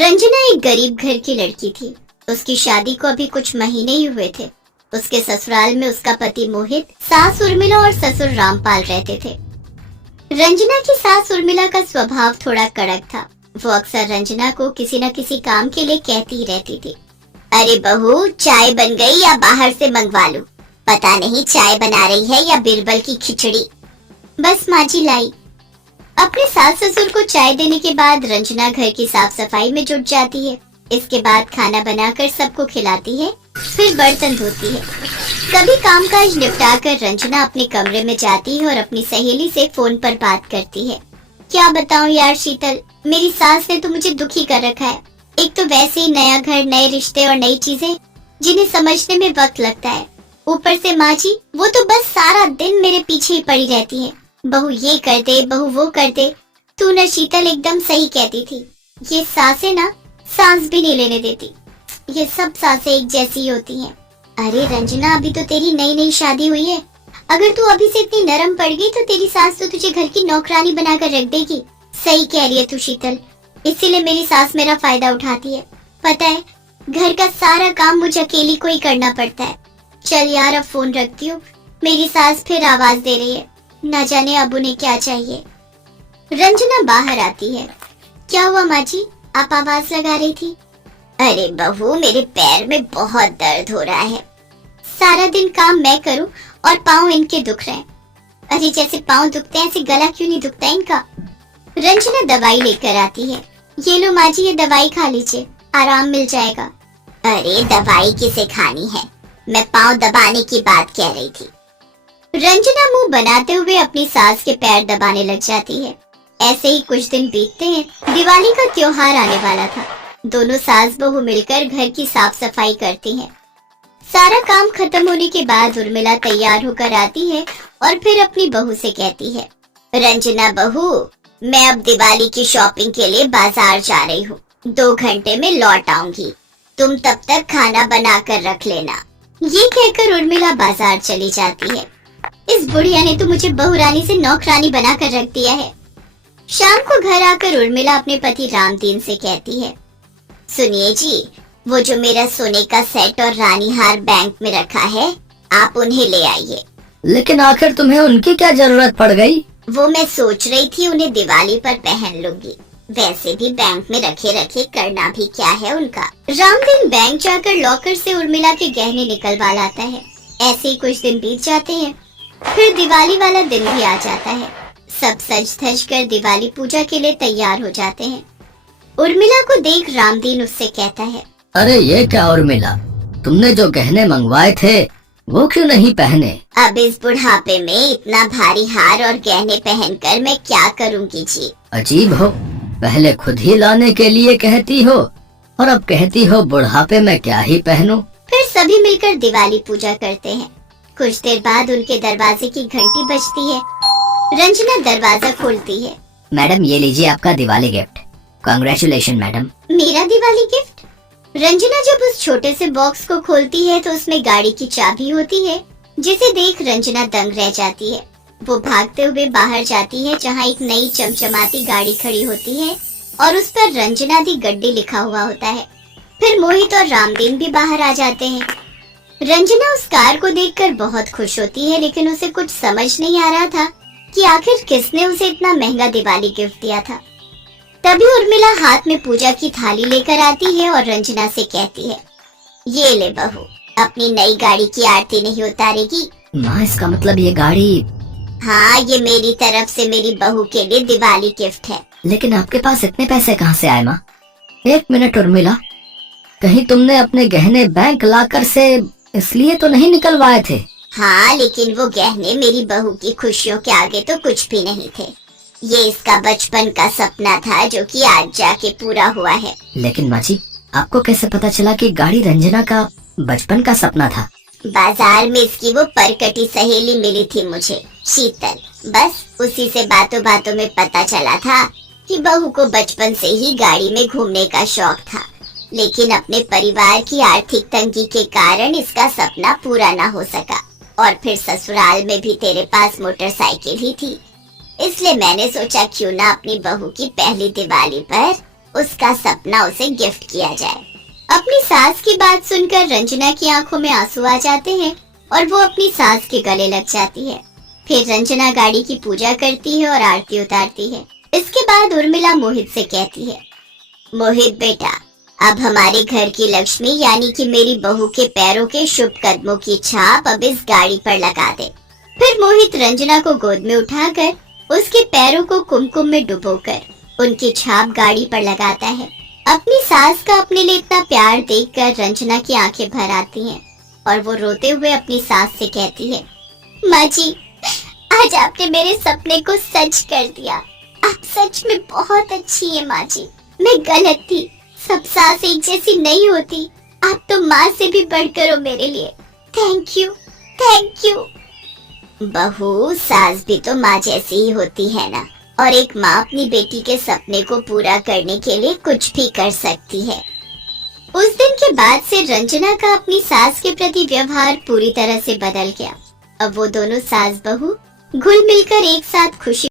रंजना एक गरीब घर की लड़की थी। उसकी शादी को अभी कुछ महीने ही हुए थे। उसके ससुराल में उसका पति मोहित, सास उर्मिला और ससुर रामपाल रहते थे। रंजना की सास उर्मिला का स्वभाव थोड़ा कड़क था। वो अक्सर रंजना को किसी न किसी काम के लिए कहती ही रहती थी, अरे बहू, चाय बन गई या बाहर से मंगवा लूं? पता नहीं चाय बना रही है या बिरबल की खिचड़ी। बस माँ जी लाई। अपने सास ससुर को चाय देने के बाद रंजना घर की साफ सफाई में जुट जाती है। इसके बाद खाना बनाकर सबको खिलाती है, फिर बर्तन धोती है। सभी कामकाज निपटाकर रंजना अपने कमरे में जाती है और अपनी सहेली से फोन पर बात करती है। क्या बताऊं यार शीतल, मेरी सास ने तो मुझे दुखी कर रखा है। एक तो वैसे ही नया घर, नए रिश्ते और नई चीजें जिन्हें समझने में वक्त लगता है। ऊपर से माँ जी, वो तो बस सारा दिन मेरे पीछे ही पड़ी रहती है। बहू ये कर दे, बहू वो कर दे। तू न शीतल एकदम सही कहती थी। ये सासें ना सांस भी नहीं लेने देती। ये सब सासें एक जैसी होती हैं। अरे रंजना, अभी तो तेरी नई नई शादी हुई है। अगर तू अभी से इतनी नरम पड़ गई तो तेरी सास तो तुझे घर की नौकरानी बनाकर रख देगी। सही कह रही है तू शीतल, इसीलिए मेरी सास मेरा फायदा उठाती है। पता है, घर का सारा काम मुझे अकेली को ही करना पड़ता है। चल यार, अब फोन रखती हूँ। मेरी सास फिर आवाज दे रही है, न जाने अब उन्हें क्या चाहिए। रंजना बाहर आती है। क्या हुआ माँ जी, आप आवाज लगा रही थी? अरे बहू, मेरे पैर में बहुत दर्द हो रहा है। सारा दिन काम मैं करूं और पाँव इनके दुख रहे हैं। अरे जैसे पाँव दुखते हैं ऐसे गला क्यों नहीं दुखता इनका? रंजना दवाई लेकर आती है। ये लो माँ जी, ये दवाई खा लीजिए, आराम मिल जाएगा। अरे दवाई किसे खानी है, मैं पाँव दबाने की बात कह रही थी। रंजना मुंह बनाते हुए अपनी सास के पैर दबाने लग जाती है। ऐसे ही कुछ दिन बीतते हैं। दिवाली का त्योहार आने वाला था। दोनों सास बहू मिलकर घर की साफ सफाई करती हैं। सारा काम खत्म होने के बाद उर्मिला तैयार होकर आती है और फिर अपनी बहू से कहती है, रंजना बहू, मैं अब दिवाली की शॉपिंग के लिए बाजार जा रही हूँ। 2 घंटे में लौट आऊंगी। तुम तब तक खाना बना कर रख लेना। ये कहकर उर्मिला बाजार चली जाती है। इस बुढ़िया ने तो मुझे बहुरानी से नौकरानी बनाकर रख दिया है। शाम को घर आकर उर्मिला अपने पति रामदीन से कहती है, सुनिए जी, वो जो मेरा सोने का सेट और रानी हार बैंक में रखा है, आप उन्हें ले आइए। लेकिन आखिर तुम्हें उनकी क्या जरूरत पड़ गई? वो मैं सोच रही थी उन्हें दिवाली पर पहन लूंगी। वैसे भी बैंक में रखे रखे करना भी क्या है उनका। रामदीन बैंक जाकर लॉकर से उर्मिला के गहने निकलवा लाता है। ऐसे ही कुछ दिन बीत जाते हैं। फिर दिवाली वाला दिन भी आ जाता है। सब सज धज कर दिवाली पूजा के लिए तैयार हो जाते हैं। उर्मिला को देख रामदीन उससे कहता है, अरे ये क्या उर्मिला, तुमने जो गहने मंगवाए थे वो क्यों नहीं पहने? अब इस बुढ़ापे में इतना भारी हार और गहने पहनकर मैं क्या करूँगी जी। अजीब हो, पहले खुद ही लाने के लिए कहती हो और अब कहती हो बुढ़ापे में क्या ही पहनूं। फिर सभी मिलकर दिवाली पूजा करते हैं। कुछ देर बाद उनके दरवाजे की घंटी बजती है। रंजना दरवाजा खोलती है। मैडम, ये लीजिए आपका दिवाली गिफ्ट। Congratulation madam. मेरा दिवाली गिफ्ट? रंजना जब उस छोटे से बॉक्स को खोलती है तो उसमें गाड़ी की चाबी होती है, जिसे देख रंजना दंग रह जाती है। वो भागते हुए बाहर जाती है जहाँ एक नई चमचमाती गाड़ी खड़ी होती है और उस पर रंजना दी गड्डी लिखा हुआ होता है। फिर मोहित और रामदीन भी बाहर आ जाते हैं। रंजना उस कार को देखकर बहुत खुश होती है, लेकिन उसे कुछ समझ नहीं आ रहा था कि आखिर किसने उसे इतना महंगा दिवाली गिफ्ट दिया था। तभी उर्मिला हाथ में पूजा की थाली लेकर आती है और रंजना से कहती है, ये ले बहू, अपनी नई गाड़ी की आरती नहीं उतारेगी? माँ, इसका मतलब ये गाड़ी? हाँ, ये मेरी तरफ से मेरी बहू के लिए दिवाली गिफ्ट है। लेकिन आपके पास इतने पैसे कहाँ से आए माँ? 1 मिनट उर्मिला, कहीं तुमने अपने गहने बैंक लाकर से इसलिए तो नहीं निकलवाए थे? हाँ, लेकिन वो गहने मेरी बहू की खुशियों के आगे तो कुछ भी नहीं थे। ये इसका बचपन का सपना था जो कि आज जाके पूरा हुआ है। लेकिन माँ जी, आपको कैसे पता चला कि गाड़ी रंजना का बचपन का सपना था? बाजार में इसकी वो परकटी सहेली मिली थी मुझे, शीतल। बस उसी से बातों बातों में पता चला था कि बहू को बचपन से ही गाड़ी में घूमने का शौक था, लेकिन अपने परिवार की आर्थिक तंगी के कारण इसका सपना पूरा ना हो सका। और फिर ससुराल में भी तेरे पास मोटरसाइकिल ही थी, इसलिए मैंने सोचा क्यों ना अपनी बहू की पहली दिवाली पर उसका सपना उसे गिफ्ट किया जाए। अपनी सास की बात सुनकर रंजना की आंखों में आंसू आ जाते हैं और वो अपनी सास के गले लग जाती है। फिर रंजना गाड़ी की पूजा करती है और आरती उतारती है। इसके बाद उर्मिला मोहित से कहती है, मोहित बेटा, अब हमारे घर की लक्ष्मी यानी कि मेरी बहू के पैरों के शुभ कदमों की छाप अब इस गाड़ी पर लगा दे। फिर मोहित रंजना को गोद में उठाकर उसके पैरों को कुमकुम में डुबोकर उनकी छाप गाड़ी पर लगाता है। अपनी सास का अपने लिए इतना प्यार देखकर रंजना की आंखें भर आती हैं और वो रोते हुए अपनी सास से कहती है, माँ जी, आज आपने मेरे सपने को सच कर दिया। आप सच में बहुत अच्छी है माँ जी। मैं गलत थी, सब सास एक जैसी नहीं होती। आप तो माँ से भी बढ़कर हो मेरे लिए। Thank you, thank you. बहू, सास भी तो माँ जैसी ही होती है ना, और एक माँ अपनी बेटी के सपने को पूरा करने के लिए कुछ भी कर सकती है। उस दिन के बाद से रंजना का अपनी सास के प्रति व्यवहार पूरी तरह से बदल गया। अब वो दोनों सास बहू घुल मिलकर एक साथ खुशी